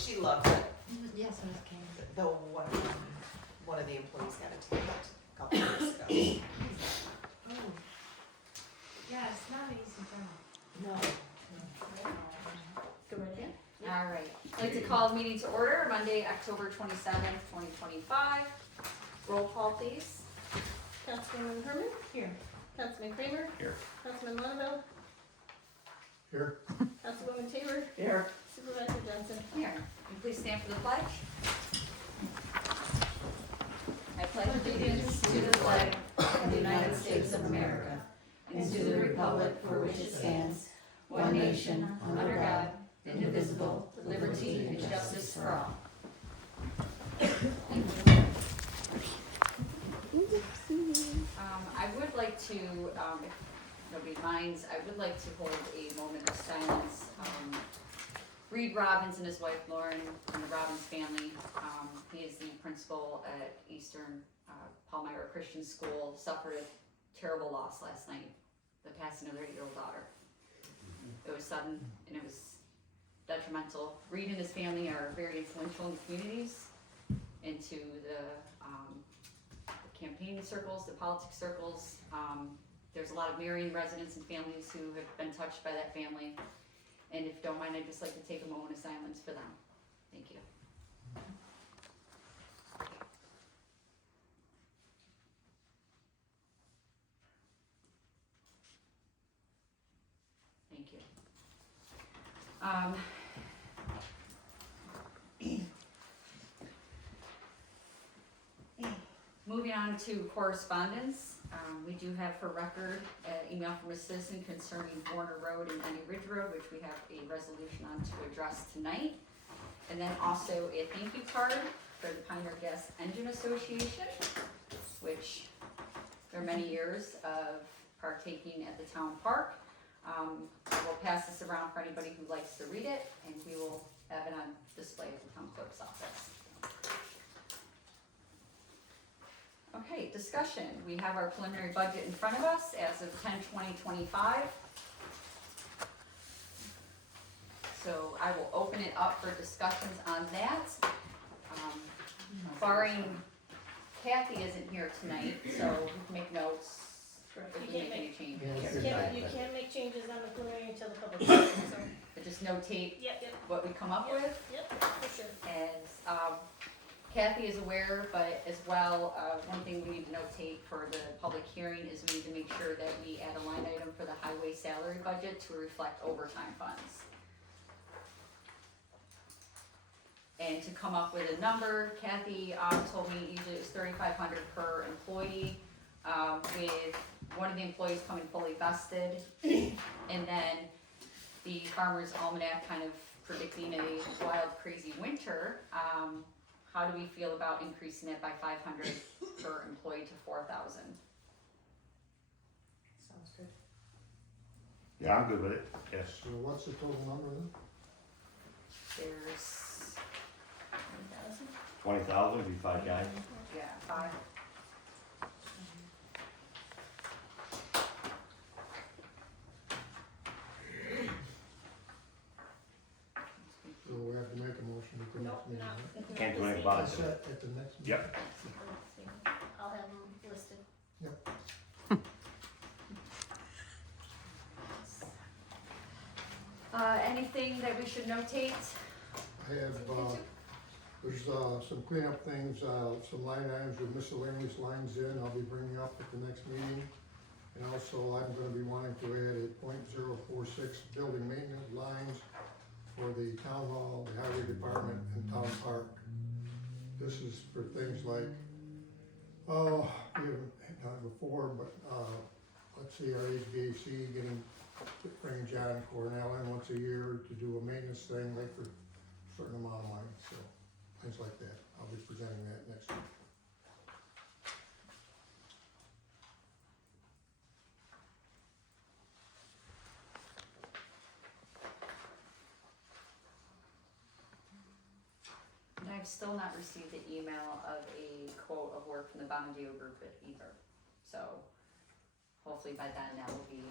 she loved it. Yes, it was Karen. Though one of the employees got attacked a couple of years ago. Oh. Yeah, it's not an easy job. No. Go right in. All right, I'd like to call the meeting to order, Monday, October 27th, 2025. Roll call, please. Councilwoman Herman? Here. Councilman Kramer? Here. Councilman Lonaville? Here. Councilwoman Taylor? Here. Supervisor Johnson? Here, and please stand for the pledge. I pledge allegiance to the flag of the United States of America and to the republic for which it stands, one nation, under God, indivisible, with liberty and justice for all. I would like to, if nobody minds, I would like to hold a moment of silence. Reed Robbins and his wife Lauren and the Robbins family. He is the principal at Eastern Palmyra Christian School. Suffered a terrible loss last night, the passing of their 8-year-old daughter. It was sudden and it was detrimental. Reed and his family are very influential in the communities, into the campaign circles, the politics circles. There's a lot of Marion residents and families who have been touched by that family. And if you don't mind, I'd just like to take a moment of silence for them. Thank you. Thank you. Moving on to correspondence, we do have for record an email from a citizen concerning Warner Road and Eddy Ridge Road, which we have a resolution on to address tonight. And then also a thank you card for the Pioneer Gas Engine Association, which there are many years of partaking at the town park. I will pass this around for anybody who likes to read it, and we will have it on display at the town clerk's office. Okay, discussion. We have our preliminary budget in front of us as of 10/20/25. So I will open it up for discussions on that. Barring Kathy isn't here tonight, so we can make notes if we make any changes. You can't make changes on the preliminary until the public hearing, so. But just notate Yep. what we come up with. Yep, for sure. And Kathy is aware, but as well, one thing we need to notate for the public hearing is we need to make sure that we add a line item for the highway salary budget to reflect overtime funds. And to come up with a number, Kathy told me usually it's $3,500 per employee, with one of the employees coming fully vested, and then the Farmer's Almanac kind of predicting a wild, crazy winter. How do we feel about increasing it by $500 per employee to $4,000? Sounds good. Yeah, I'm good with it, yes. So what's the total number then? There's 20,000 would be 5 guys. yeah, 5. So we have to make a motion at the next meeting, right? Can't do anything about it. Set at the next meeting? Yep. I'll have them listed. Anything that we should notate? I have, there's, some cleanup things, some line items with miscellaneous lines in, I'll be bringing up at the next meeting. And also, I'm gonna be wanting to add a .046 building maintenance lines for the town hall, the highway department, and town park. This is for things like, we haven't done it before, but, let's see, our HVAC bringing John Cornell in once a year to do a maintenance thing, like for a certain amount of money, so, things like that. I'll be presenting that next week. I've still not received the email of a quote of work from the Bonadeo group either. So hopefully by then that will be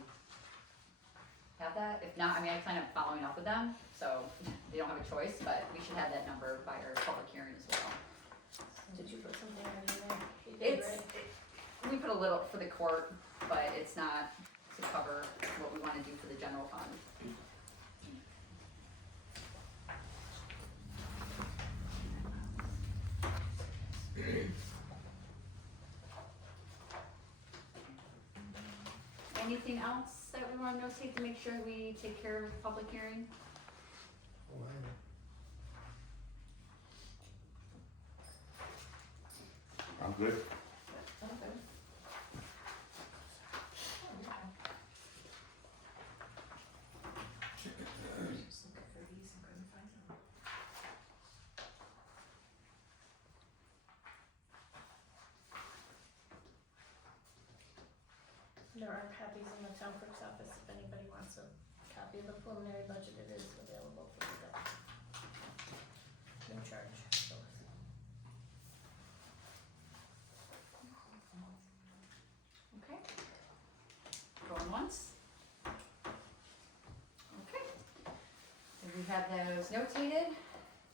have that. If not, I mean, I plan on following up with them, so they don't have a choice, but we should have that number by our public hearing as well. Did you put something on there? You did, It's, right? we put a little for the court, but it's not to cover what we wanna do for the general fund. Anything else that we wanna notate to make sure we take care of the public hearing? Oh, I know. I'm good. Okay. Just looking for these and couldn't find them. There are copies in the town clerk's office if anybody wants a copy of the preliminary budget, it is available for pickup. No charge, so. Okay. Going once. Okay. And we have those notated,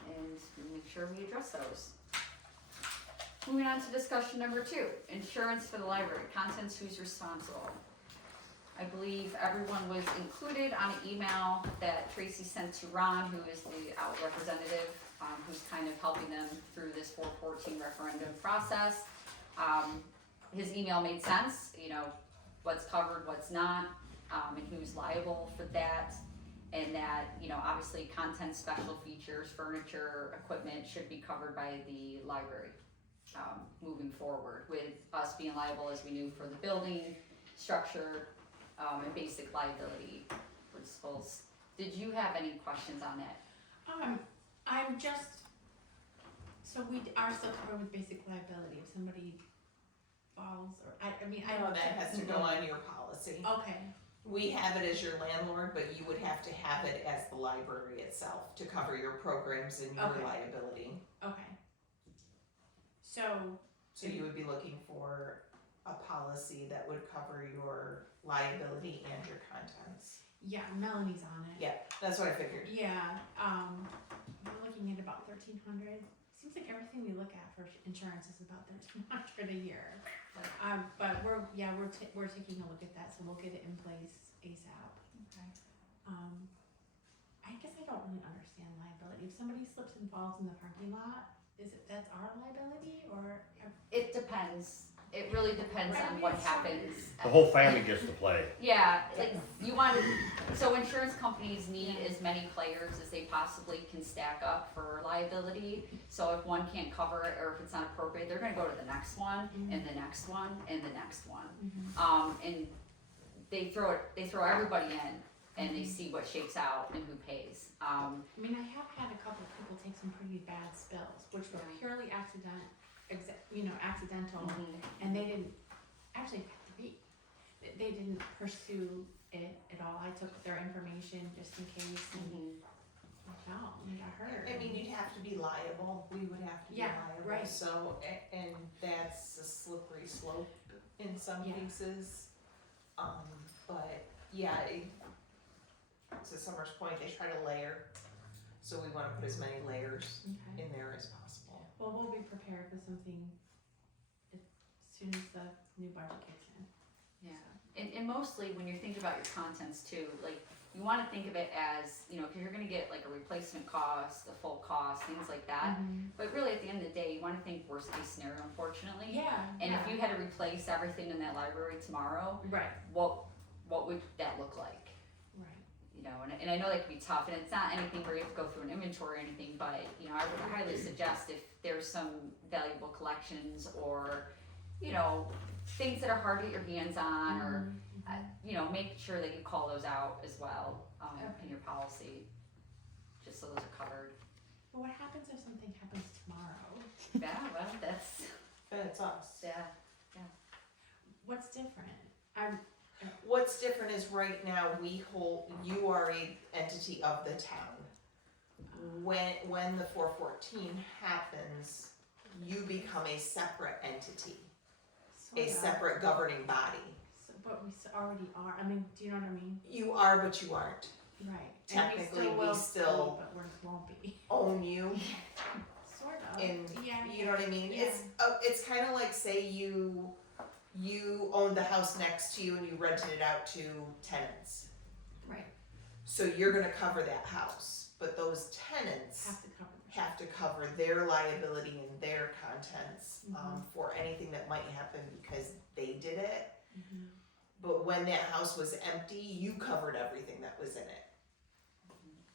and we'll make sure we address those. Moving on to discussion number 2, insurance for the library, contents, who's responsible. I believe everyone was included on an email that Tracy sent to Ron, who is the out representative, who's kind of helping them through this 414 referendum process. His email made sense, you know, what's covered, what's not, and who's liable for that. And that, you know, obviously content, special features, furniture, equipment should be covered by the library. Moving forward, with us being liable, as we knew, for the building, structure, and basic liability principles. Did you have any questions on that? I'm just, so we are still covered with basic liability if somebody falls or, I mean, I No, don't. that has to go on your policy. Okay, We have it as your landlord, but you would have to have it as the library itself to cover your programs and your Okay. liability. okay. So you would be looking for a policy that would cover your liability and your contents. Yeah, Melanie's on it. Yeah, that's what I figured. Yeah, we're looking at about 1,300. Seems like everything we look at for insurance is about 1,300 a year. But we're taking a look at that, so we'll get it in place ASAP. Okay. I guess I don't really understand liability. If somebody slips and falls in the parking lot, that's our liability or? It depends. It really depends on what happens. The whole family gets to play. Yeah, like you want, so insurance companies need as many players as they possibly can stack up for liability. So if one can't cover it or if it's not appropriate, they're gonna go to the next one and the next one and the next one. And they throw everybody in and they see what shakes out and who pays. I mean, I have had a couple of people take some pretty bad spills, which were purely accidental, and they didn't, actually, they didn't pursue it at all. I took their information just in case, and they got hurt. I mean, you'd have to be liable, we would have to be Yeah, liable, right. so, and that's a slippery slope in some Yeah. cases. But, yeah, to Summer's point, they try to layer, so we wanna put as many layers Okay. in there as possible. Well, we'll be prepared with something as soon as the new budget kicks in. Yeah, and mostly when you're thinking about your contents too, like, you wanna think of it as, you know, cause you're gonna get like a replacement cost, a full cost, things like that. But really, at the end of the day, you wanna think worst case scenario, unfortunately. Yeah. And if you had to replace everything in that library tomorrow, Right. what would that look like? Right. You know, and I know that can be tough, and it's not anything where you have to go through an inventory or anything, but, you know, I would highly suggest if there's some valuable collections or, you know, things that are hard to get your hands on, or, you know, make sure that you call those out as well, in your policy, just so those are covered. But what happens if something happens tomorrow? Yeah, well, That's us. yeah. What's different? What's different is right now, you are a entity of the town. When the 414 happens, you become a separate entity, a Sort of. separate governing body. But we already are, I mean, do you know what I mean? You are, but you aren't. Right. Technically, we will be, still- but we won't be. Own you, Sort of. in, Yeah. you know what I mean? Yeah. It's kinda like, say you owned the house next to you and you rented it out to tenants. Right. So you're gonna cover that house, but those tenants Have to cover the have to cover their liability and their contents, Mhm. for anything that might happen because they did it. Mhm. But when that house was empty, you covered everything that was in it.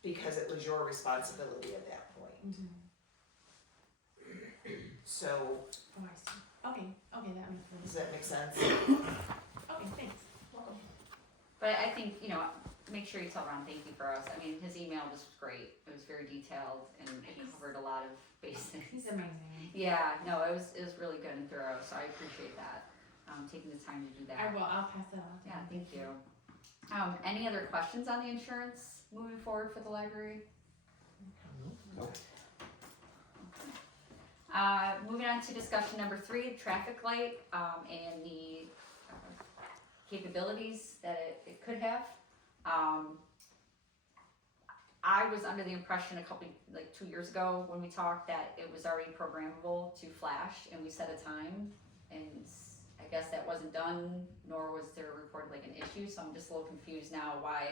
Because it was your responsibility at that point. Mhm. So, Oh, I see. Okay, that makes does sense. that make sense? Okay, thanks. But I think, make sure you tell Ron thank you for us. I mean, his email was great. It was very detailed and it covered a lot of bases. He's amazing. Yeah, no, it was really good and thorough, so I appreciate that, taking the time to do that. I will, I'll pass that on. Yeah, thank you. Any other questions on the insurance moving forward for the library? Nope. Moving on to discussion number 3, traffic light, and the capabilities that it could have. I was under the impression 2 years ago when we talked that it was already programmable to flash and we set a time, and I guess that wasn't done, nor was there reported an issue, so I'm just a little confused now why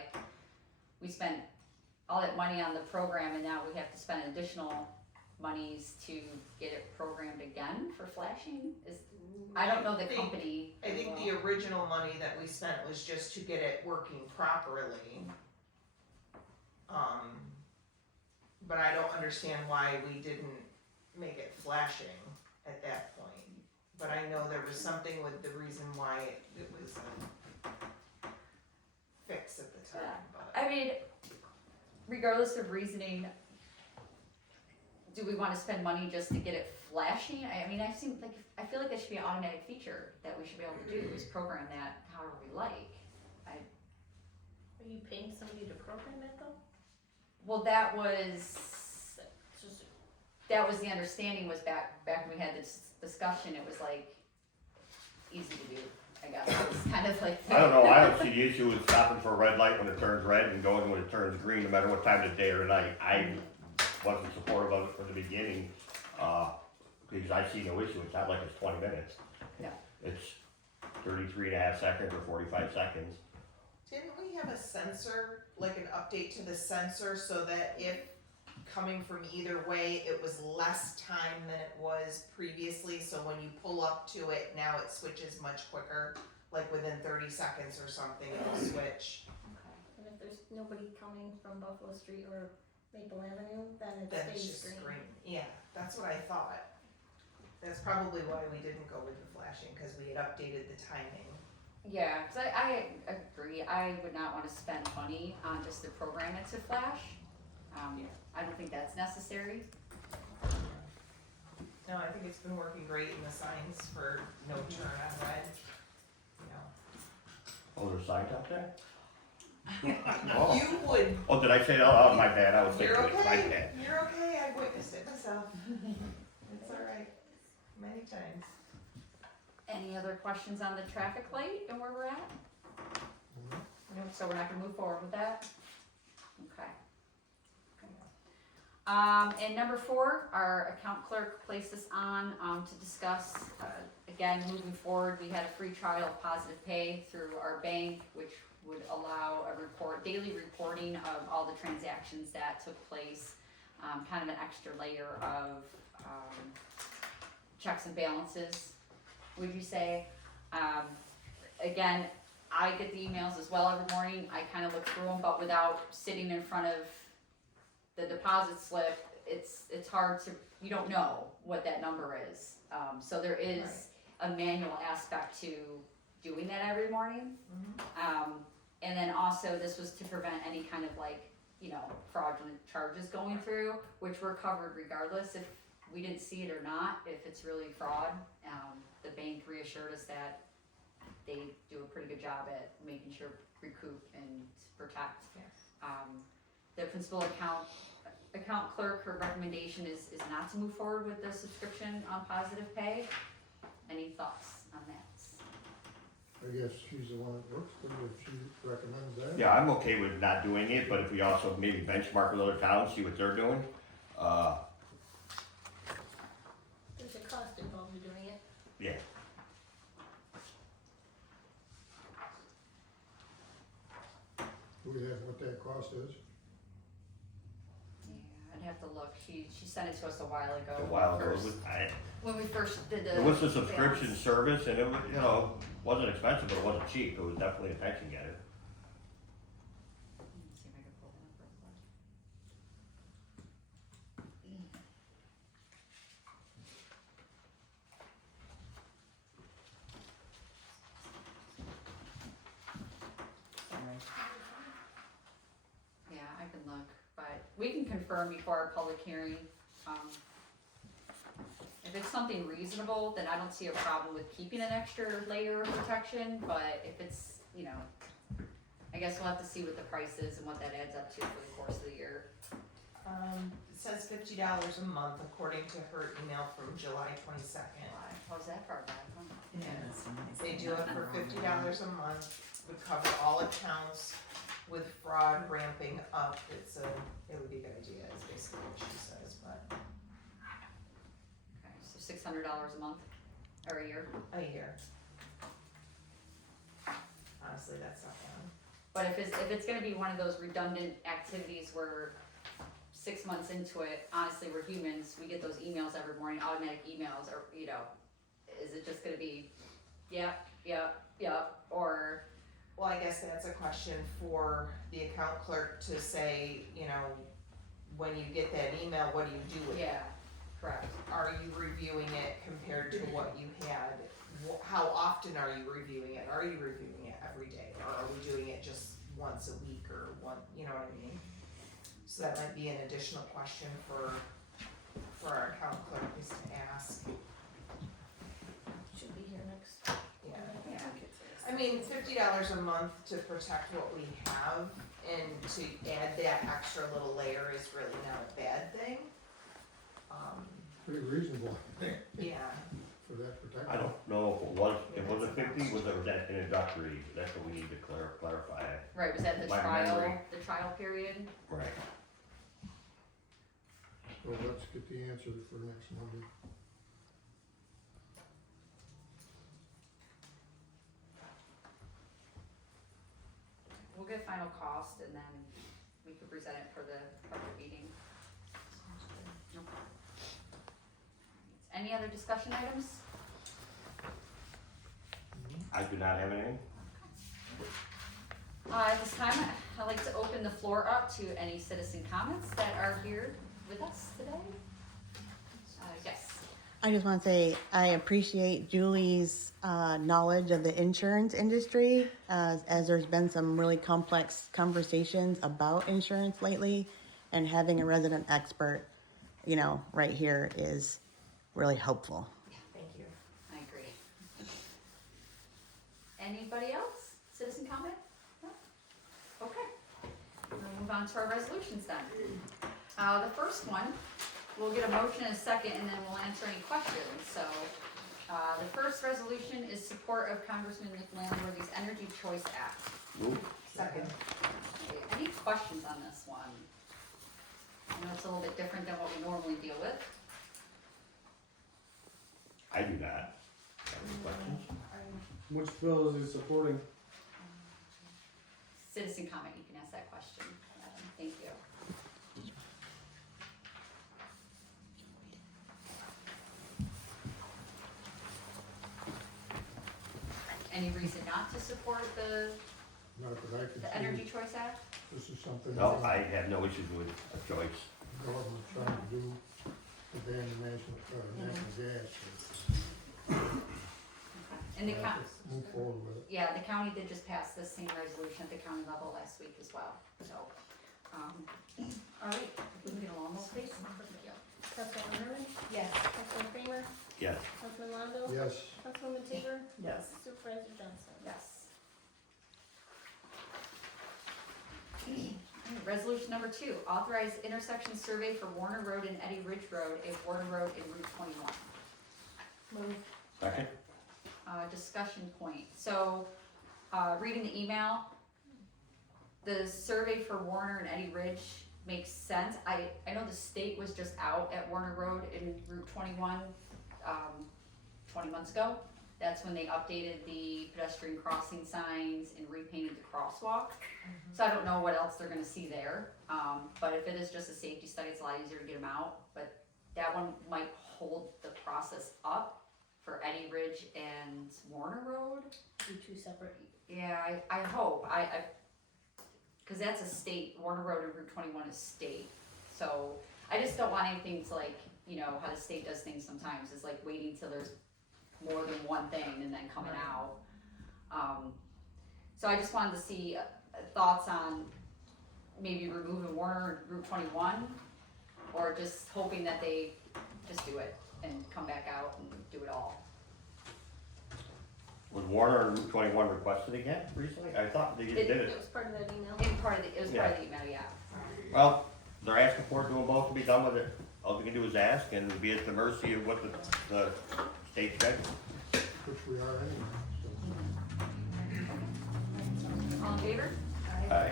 we spent all that money on the program and now we have to spend additional monies to get it programmed again for flashing. I don't know the company. I think the original money that we spent was just to get it working properly. But I don't understand why we didn't make it flashing at that point. But I know there was something with the reason why it was fixed at the time, but. I mean, regardless of reasoning, do we want to spend money just to get it flashing? I mean, I feel like that should be an automatic feature that we should be able to do, is program that however we like. Are you paying somebody to program it though? Well, that was Just, the understanding, was back when we had this discussion, it was easy to do, I guess. It was kind of like. I don't know, I don't see the issue with stopping for a red light when it turns red and going when it turns green, no matter what time of day or night. I wasn't supportive of it from the beginning, because I see no issue. It's not like it's 20 minutes. No. It's 33.5 seconds or 45 seconds. Didn't we have a sensor, like an update to the sensor, so that if coming from either way, it was less time than it was previously, so when you pull up to it, now it switches much quicker, like within 30 seconds or something, it'll switch. and if there's nobody coming from Buffalo Street or Maple Avenue, then it Then it's stays just green. green. Yeah, that's what I thought. That's probably why we didn't go with the flashing, cause we had updated the timing. Yeah, because I agree. I would not want to spend money on just to program it to flash. I don't think that's necessary. No, I think it's been working great in the signs for no turn on red, you know. Oh, there's signs out there? Oh. You would, Oh, did I say that? Oh, my bad, I was thinking you're it was my okay, bad. you're okay, I've witnessed it myself. It's alright, many times. Any other questions on the traffic light and where we're at? No, so we're not gonna move forward with that? Okay. And number 4, our account clerk placed us on, to discuss, again, moving forward, we had a free trial of positive pay through our bank, which would allow a daily reporting of all the transactions that took place, kind of an extra layer of, checks and balances, would you say? Again, I get the emails as well every morning, I kind of look through them, but without sitting in front of the deposit slip, it's hard to, you don't know what that number is. So there is a manual aspect to doing that every morning. And then also, this was to prevent any kind of fraudulent charges going through, which were covered regardless if we didn't see it or not. If it's really fraud, the bank reassured us that they do a pretty good job at making sure recoup and protect. The principal account clerk, her recommendation is not to move forward with the subscription on positive pay. Any thoughts on that? I guess she's the one that works with it, if she recommends that. Yeah, I'm okay with not doing it, but if we also maybe benchmark with other towns, see what they're doing. There's a cost involved in doing it. Yeah, Do we have what that cost is? Yeah, I'd have to look, she sent it to us a while ago. a while ago, When we first did the. it was a subscription service and it was, you know, wasn't expensive, but it wasn't cheap, it was definitely a attention getter. Let's see if I can pull that up real quick. Yeah, I can look, but we can confirm before our public hearing. If it's something reasonable, then I don't see a problem with keeping an extra layer of protection, but if it's, you know, I guess we'll have to see what the price is and what that adds up to for the course of the year. It says $50 a month according to her email from July 22nd. How's that far back? They do it for $50 a month, would cover all accounts with fraud ramping up. It would be a good idea, is basically what she says, but Okay, so $600 a month or a year. a year. Honestly, that's not bad. But if it's gonna be one of those redundant activities where 6 months into it, honestly, we're humans, we get those emails every morning, automatic emails, or, you know, is it just gonna be, yep, or, Well, I guess that's a question for the account clerk to say, you know, when you get that email, what do you do with it? yeah, correct. Are you reviewing it compared to what you had? How often are you reviewing it? Are you reviewing it every day? Or are we doing it just once a week or you know what I mean? So that might be an additional question for our account clerk is to ask. Should be here next. Yeah. Yeah. I mean, $50 a month to protect what we have and to add that extra little layer is really not a bad thing. Pretty reasonable Yeah. for that protection. I don't know if it was a 50, was that introductory, that's what we need to clarify. Right, was that the My trial, memory. the trial period? Right. So let's get the answer for next Monday. We'll get final cost and then we can present it for the public meeting. Okay. Any other discussion items? I do not have anything. At this time, I'd like to open the floor up to any citizen comments that are here with us today. Yes. I just want to say I appreciate Julie's knowledge of the insurance industry, as there's been some really complex conversations about insurance lately, and having a resident expert, you know, right here is really helpful. Thank you. I agree. Anybody else? Citizen comment? No? Okay. We'll move on to our resolutions then. The first one, we'll get a motion and a second and then we'll answer any questions. So, the first resolution is support of Congressman Langworthy's Energy Choice Act. Move. Second. Okay, any questions on this one? I know it's a little bit different than what we normally deal with. I do not. Have any questions? Which bill is he supporting? Citizen comment, you can ask that question. Thank you. Any reason not to support the Not that I can see. Energy Choice Act? This is something No, that I have no issues with a choice. the government's trying to do to ban natural gas. And the We county, have to move forward with it. yeah, the county did just pass this same resolution at the county level last week as well, so. All right, we can get along those please. Councilwoman Herman? Yes. Councilman Kramer? Yes. Councilman Londo? Yes, Councilwoman Tabor? Yes. Supervisor Johnson? Yes. Resolution number 2, authorize intersection survey for Warner Road and Eddy Ridge Road, if Warner Road and Route 21. Move. Second? discussion point. So, reading the email, the survey for Warner and Eddy Ridge makes sense. I know the state was just out at Warner Road in Route 21, 20 months ago. That's when they updated the pedestrian crossing signs and repainted the crosswalk. So I don't know what else they're gonna see there. But if it is just a safety study, it's a lot easier to get them out. But that one might hold the process up for Eddy Ridge and Warner Road. Do two separate. Yeah, I hope. Cause that's a state, Warner Road and Route 21 is state. So I just don't want anything to like, you know, how the state does things sometimes, is like waiting till there's more than one thing and then coming out. So I just wanted to see thoughts on maybe removing Warner and Route 21, or just hoping that they just do it and come back out and do it all. Was Warner and Route 21 requested again recently? I thought they just did It it. was part of that email. It was part of the email, yeah. Well, they're asking for it, doing both to be done with it. All we can do is ask and be at the mercy of what the state said. Which we are anyway, so. All in favor? Aye.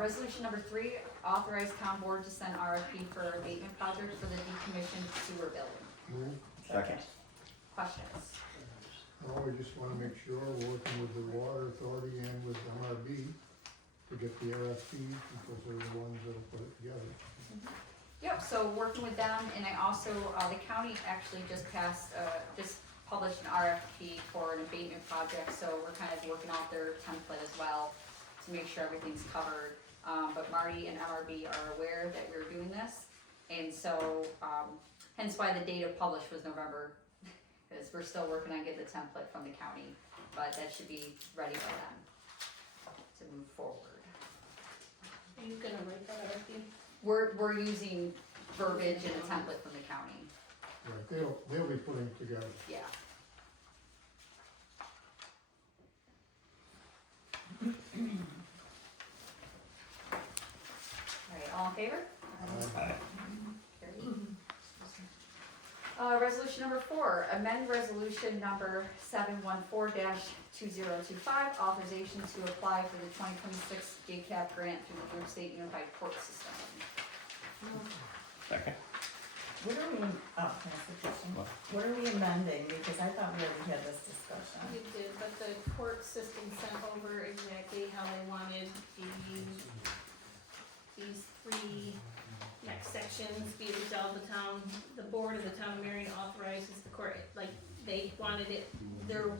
Resolution number 3, authorize town board to send RFP for abatement project for the decommissioned sewer building. Move. Second. Questions? Well, we just wanna make sure we're working with the water authority and with MRB to get the RFP, because they're the ones that'll put it together. Yep, so working with them, and I also, the county actually just published an RFP for an abatement project, so we're kind of working off their template as well to make sure everything's covered. But Marty and MRB are aware that we're doing this, and so, hence why the date of publish was November, because we're still working on getting the template from the county, but that should be ready by then to move forward. Are you gonna write that RFP? We're using verbiage and a template from the county, Right, they'll be putting it together. yeah. Alright, all in favor? Aye. Resolution number 4, amend resolution number 714-2025, authorization to apply for the 2026 JCAP grant through the New York State Unified Court System. Second. What are we, can I ask a question? What? What are we amending, because I thought we already had this discussion. You did, but the court system sent over exactly how they wanted these 3 next sections be resolved. The board of the town of Marion authorizes the court, like, they wanted it, their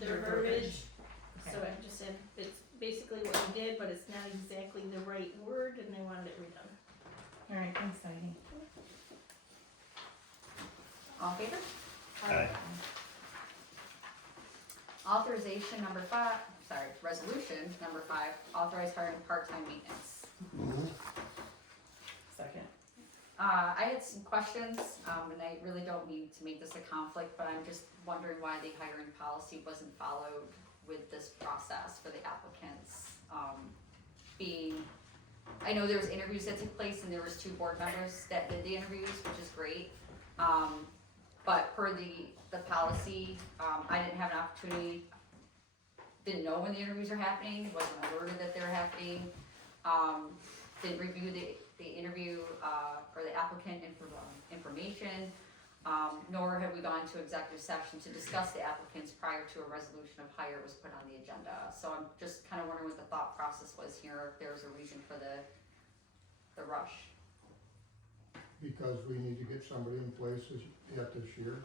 verbiage. So I just said, it's basically what we did, but it's not exactly the right word, and they wanted it redone. Alright, thanks, Heidi. All in favor? Aye. Authorization number 5, resolution number 5, authorize hiring part-time maintenance. Second. I had some questions, and I really don't mean to make this a conflict, but I'm just wondering why the hiring policy wasn't followed with this process for the applicants. I know there was interviews that took place, and there was 2 board members that did the interviews, which is great. But per the policy, I didn't have an opportunity, didn't know when the interviews are happening, wasn't alerted that they're happening. Didn't review the interview, or the applicant information, nor have we gone to executive session to discuss the applicants prior to a resolution of hire was put on the agenda. So I'm just kind of wondering what the thought process was here, if there was a reason for the rush. Because we need to get somebody in place yet this year.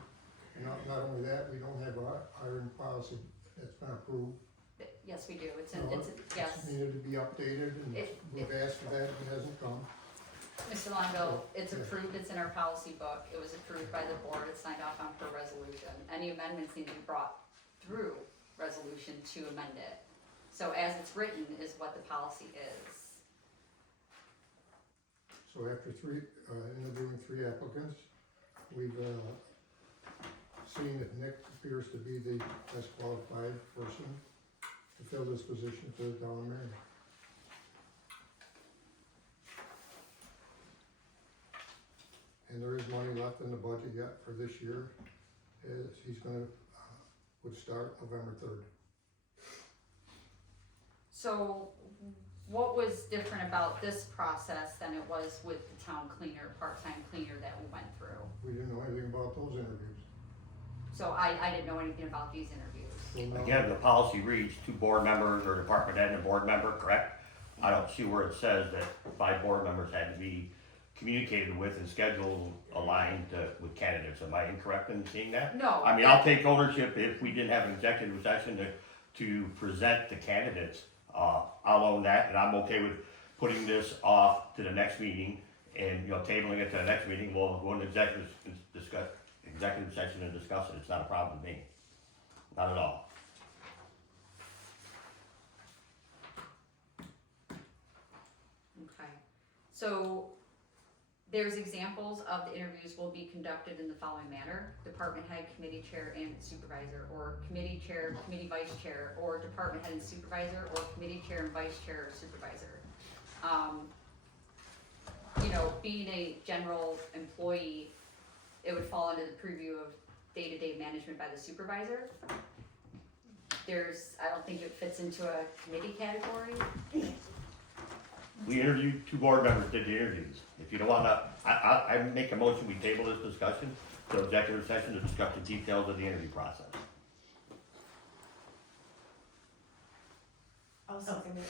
And not only that, we don't have a hiring policy that's been approved. Yes, we do, it's No, yes. It's needed to be updated, and we've asked for that, it hasn't come. Mr. Longo, it's Yeah. approved, it's in our policy book, it was approved by the board, it's signed off on per resolution. Any amendments need to be brought through resolution to amend it. So as it's written is what the policy is. So after interviewing 3 applicants, we've seen that Nick appears to be the best qualified person to fill this position for the town of Marion. And there is money left in the budget yet for this year. He's gonna, would start November 3rd. So what was different about this process than it was with the town cleaner, part-time cleaner that we went through? We didn't know anything about those interviews. So I didn't know anything about these interviews. So now- Again, the policy reads 2 board members or department head and a board member, correct? I don't see where it says that 5 board members had to be communicated with and scheduled aligned with candidates. Am I incorrect in seeing that? No. I mean, I'll take ownership if we didn't have an executive session to present the candidates. I'll own that, and I'm okay with putting this off to the next meeting and, tabling it to the next meeting. We'll go into executive session and discuss it. It's not a problem to me. Not at all. Okay, so there's examples of the interviews will be conducted in the following manner: department head, committee chair, and supervisor, or committee chair, committee vice chair, or department head and supervisor, or committee chair and vice chair or supervisor. Being a general employee, it would fall under the purview of day-to-day management by the supervisor. I don't think it fits into a committee category. We interviewed 2 board members, did the interviews. If you don't wanna, I make a motion, we table this discussion to executive session to discuss the details of the interview process. I'll second it.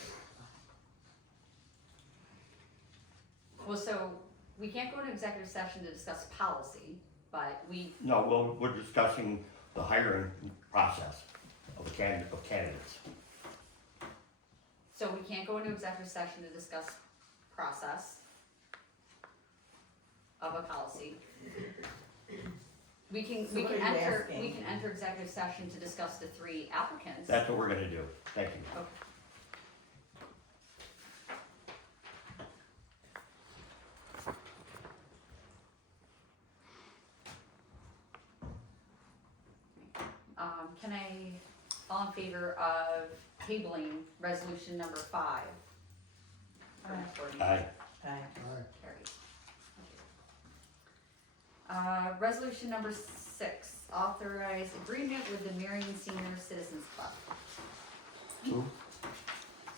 Well, so we can't go into executive session to discuss policy, but No, we're discussing the hiring process of candidates. so we can't go into executive session to discuss process of a policy. We can So what are you asking? we can enter executive session to discuss the 3 applicants. That's what we're gonna do. Thank you. Okay. All in favor of tabling resolution number 5? Aye. Aye. Aye. Aye. Carried. Resolution number 6, authorize agreement with the Marion Senior Citizens Club.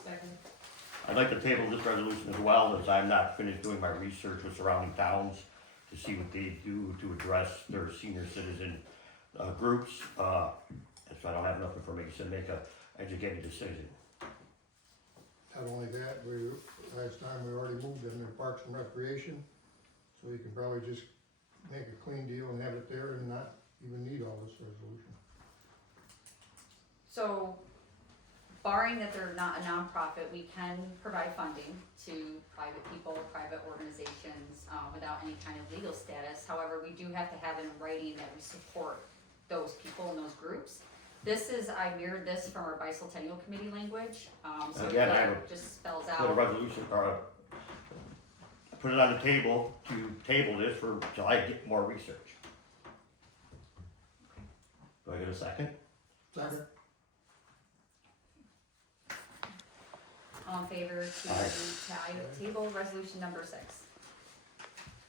Second. I'd like to table this resolution as well, as I'm not finished doing my research with surrounding towns to see what they do to address their senior citizen groups. And so I don't have enough information to make a educated decision. Not only that, last time we already moved them to Parks and Recreation, so you can probably just make a clean deal and have it there and not even need all this resolution. So, barring that they're not a nonprofit, we can provide funding to private people, private organizations, without any kind of legal status. However, we do have to have in writing that we support those people and those groups. I mirrored this from our bicentennial committee language, so Again, I it would just spells Put a out. resolution, or put it on the table to table this till I get more research. Do I get a second? Second. All in favor to table resolution number 6?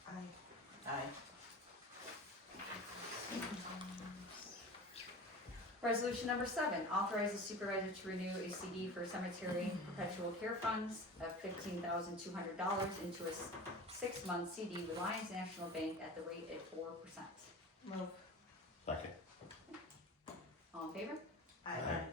Aye. Aye. Resolution number 7, authorize the supervisor to renew a CD for cemetery perpetual care funds of $15,200 into a 6-month CD with Lyons National Bank at the rate at 4%. Move. Second. All in favor? Aye. Carried.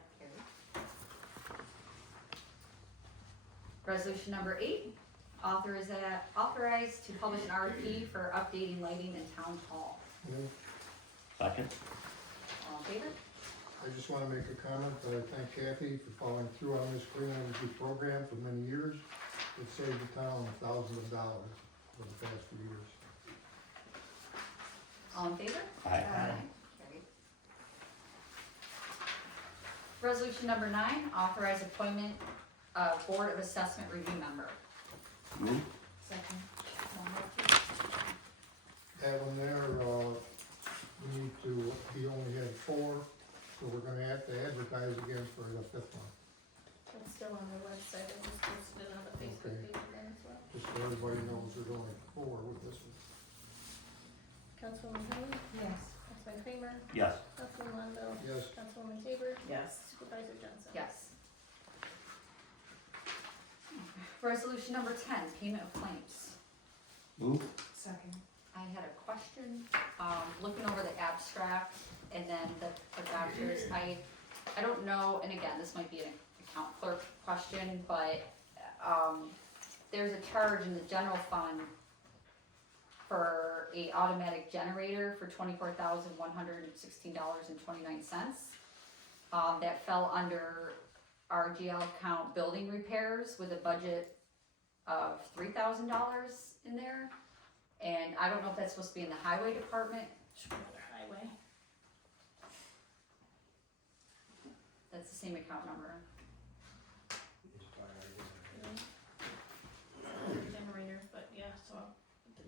Resolution number 8, authorize to publish an RFP for updating lighting in town hall. Move. Second. All in favor? I just wanna make a comment that I thank Kathy for following through on this clean energy program for many years. It saved the town thousands of dollars for the past few years. All in favor? Aye. Carried. Resolution number 9, authorize appointment of Board of Assessment Review Member. Move. Second. That one there, he only had 4, so we're gonna have to advertise again for the 5th one. It's still on the website, I just posted it on the Facebook Okay. page again as well. Just so everybody knows there's only 4 with this one. Councilwoman Hurley, Yes. Councilman Kramer, Yes. Councilman Lonzo, Yes, Councilwoman Tabor, Yes. Supervisor Johnson. Yes. Resolution number 10, payment of claims. Move. Second. I had a question, looking over the abstract and then the vouchers, I don't know, and again, this might be an account clerk question, but, there's a charge in the general fund for a automatic generator for $24,116.29. That fell under RGL account building repairs with a budget of $3,000 in there. And I don't know if that's supposed to be in the highway department, Should be under highway. that's the same account number. Generator, but yeah, so,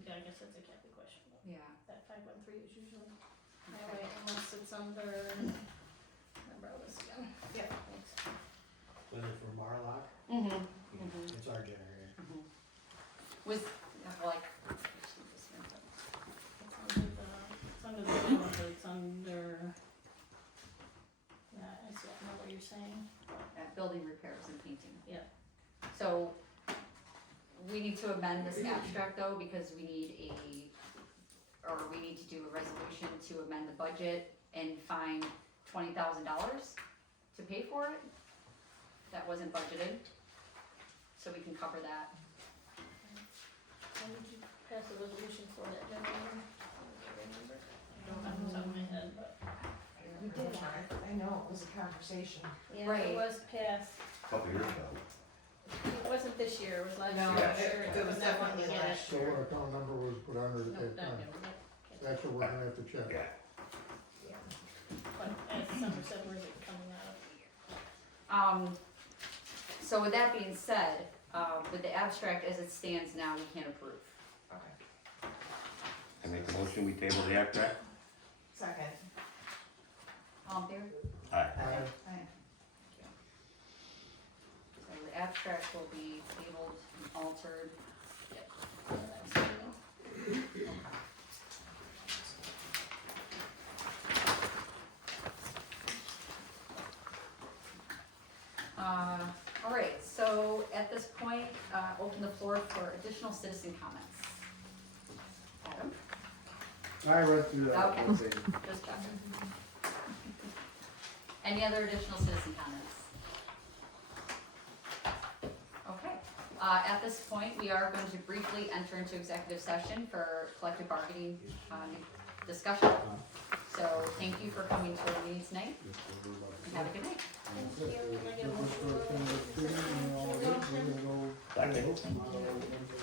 yeah, I guess that's a Kathy question. Yeah. That 513 is usually highway unless it's under, remember all this again. Yeah. Thanks. Was it for Marlock? Mm-hmm. It's our generator. Was, like, It's under the bill, but it's under, yeah, I see, I know what you're saying. building repairs and painting. Yeah. So, we need to amend this abstract though, because we need to do a resolution to amend the budget and find $20,000 to pay for it. That wasn't budgeted, so we can cover that. When did you pass a resolution for that generator? I remember. I don't have it on top of my head, but. We did, I know, it was a conversation. Yeah, Right. it was passed. Couple years ago. It wasn't this year, it was last No, year. Yeah. Sure, It was but that one, definitely yeah. last so what account number was put under No, at that not time? yet, That's what we're gonna have to check. Yeah. but as Summer said, where's it coming out of? So with that being said, with the abstract as it stands now, we can't approve. Okay. I make a motion, we table the abstract? Second. All in favor? Aye. Aye. So the abstract will be tabled and altered. All right, so at this point, open the floor for additional citizen comments. Adam? I read through that. Okay. whole thing. Just checking. Any other additional citizen comments? Okay, at this point, we are going to briefly enter into executive session for collective bargaining, discussion. So thank you for coming to our meeting tonight, and have a good night. Thank you. Can I get a This was motion? for a thing with shooting and all that. We're gonna go- Second. Model 1.0.